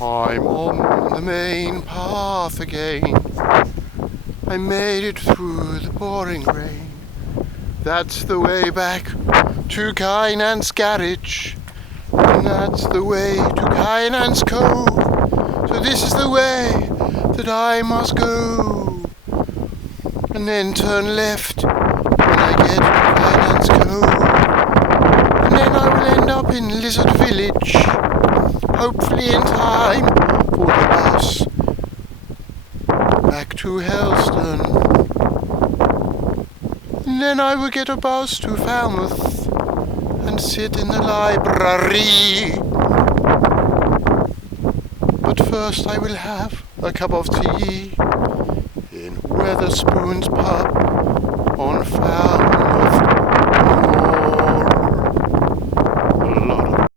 I'm on the main path again. I made it through the pouring rain. That's the way back to Kynan's garage. And that's the way to Kynan's Cove. So this is the way that I must go. And then turn left when I get to Kynan's Cove. And then I will end up in Lizard Village. Hopefully in time for the bus back to Helston. And then I will get a bus to Falmouth and sit in the library. But first I will have a cup of tea in Weatherspoon's pub on Falmouth.